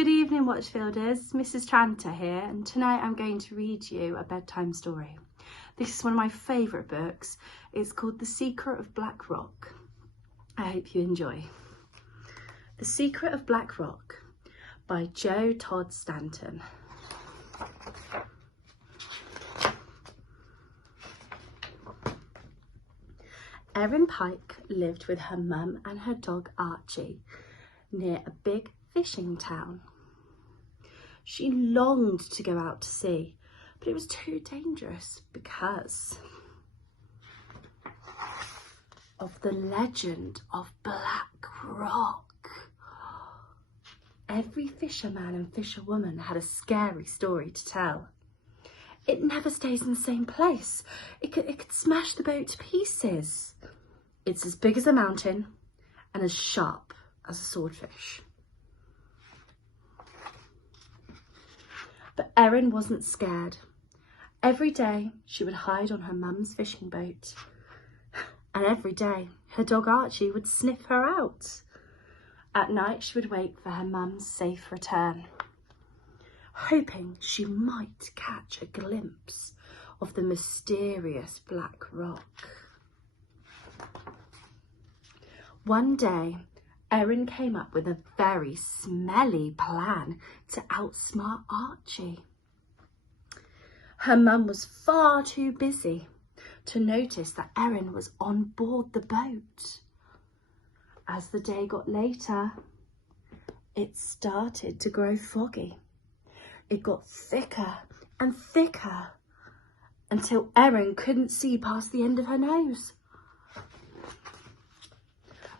Good evening, Watchfielders. Mrs. Tranter here, and tonight I'm going to read you a bedtime story. This is one of my favourite books. It's called The Secret of Black Rock. I hope you enjoy. The Secret of Black Rock by Joe Todd-Stanton. Erin Pike lived with her mum and her dog Archie near a big fishing town. She longed to go out to sea, but it was too dangerous because of the legend of Black Rock. Every fisherman and fisherwoman had a scary story to tell. It never stays in the same place. It could smash the boat to pieces. It's as big as a mountain and as sharp as a swordfish. But Erin wasn't scared. Every day she would hide on her mum's fishing boat, and every day her dog Archie would sniff her out. At night she would wait for her mum's safe return, hoping she might catch a glimpse of the mysterious Black Rock. One day, Erin came up with a very smelly plan to outsmart Archie. Her mum was far too busy to notice that Erin was on board the boat. As the day got later, it started to grow foggy. It got thicker and thicker until Erin couldn't see past the end of her nose.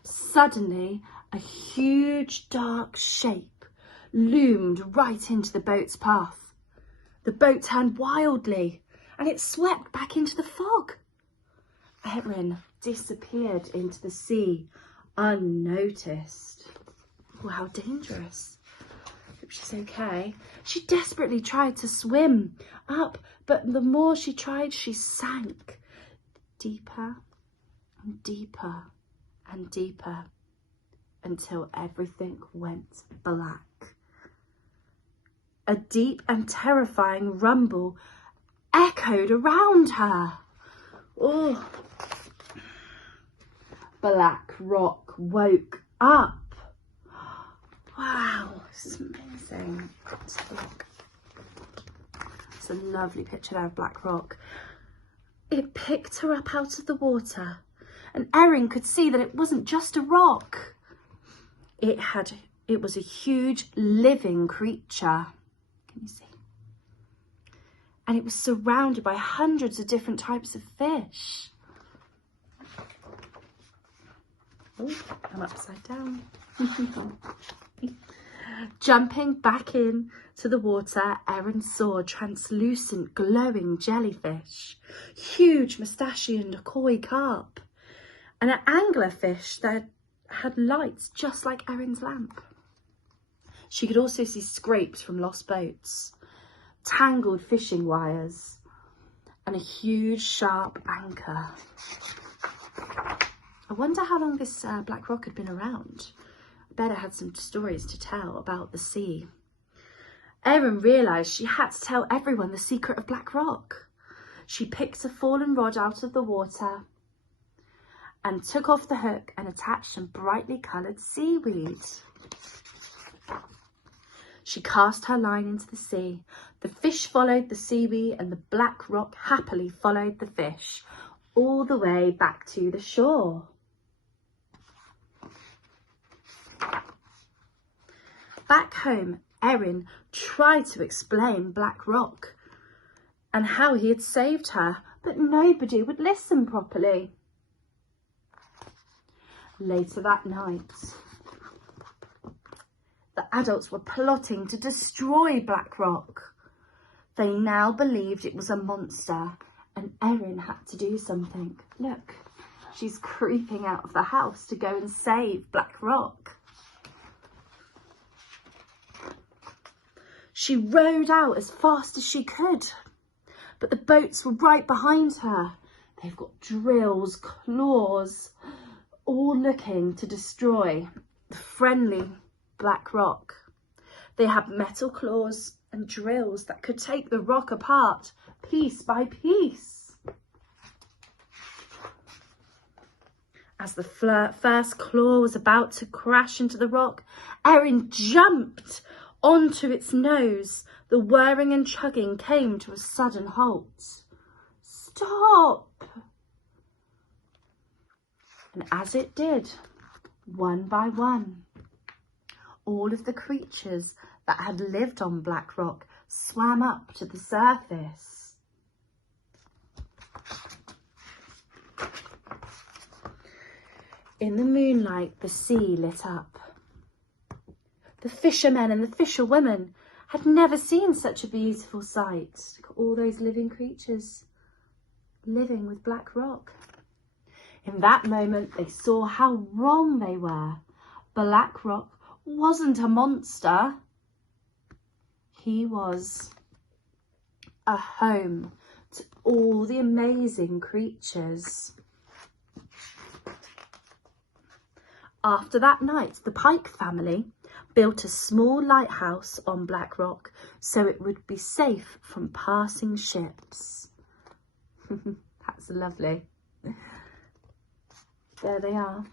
Suddenly, a huge dark shape loomed right into the boat's path. The boat turned wildly and it swept back into the fog. Erin disappeared into the sea unnoticed. Oh, how dangerous. Hope she's okay. She desperately tried to swim up, but the more she tried, she sank deeper and deeper and deeper until everything went black. A deep and terrifying rumble echoed around her. Oh. Black Rock woke up. Wow, this is amazing. Let's have a look. It's a lovely picture there of Black Rock. It picked her up out of the water, and Erin could see that it wasn't just a rock. It was a huge living creature. Can you see? And it was surrounded by hundreds of different types of fish. Oh, I'm upside down. Jumping back in to the water, Erin saw translucent, glowing jellyfish, huge mustachioned koi carp, and an anglerfish that had lights just like Erin's lamp. She could also see scrapes from lost boats, tangled fishing wires, and a huge sharp anchor. I wonder how long this Black Rock had been around. I bet it had some stories to tell about the sea. Erin realised she had to tell everyone the secret of Black Rock. She picked a fallen rod out of the water and took off the hook and attached some brightly coloured seaweed. She cast her line into the sea. The fish followed the seaweed and the Black Rock happily followed the fish all the way back to the shore. Back home, Erin tried to explain Black Rock and how he had saved her, but nobody would listen properly. Later that night, the adults were plotting to destroy Black Rock. They now believed it was a monster, and Erin had to do something. Look, she's creeping out of the house to go and save Black Rock. She rowed out as fast as she could, but the boats were right behind her. They've got drills, claws, all looking to destroy the friendly Black Rock. They had metal claws and drills that could take the rock apart piece by piece. As the first claw was about to crash into the rock, Erin jumped onto its nose. The whirring and chugging came to a sudden halt. Stop! And as it did, one by one, all of the creatures that had lived on Black Rock swam up to the surface. In the moonlight, the sea lit up. The fishermen and the fisherwomen had never seen such a beautiful sight. Look at all those living creatures living with Black Rock. In that moment, they saw how wrong they were. Black Rock wasn't a monster. He was a home to all the amazing creatures. After that night, the Pike family built a small lighthouse on Black Rock so it would be safe from passing ships. That's lovely. There they are,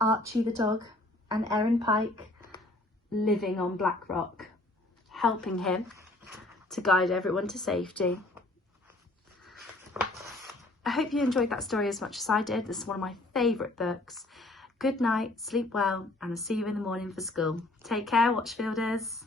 Archie the dog and Erin Pike living on Black Rock, helping him to guide everyone to safety. I hope you enjoyed that story as much as I did. This is one of my favourite books. Good night, sleep well, and I'll see you in the morning for school. Take care, Watchfielders.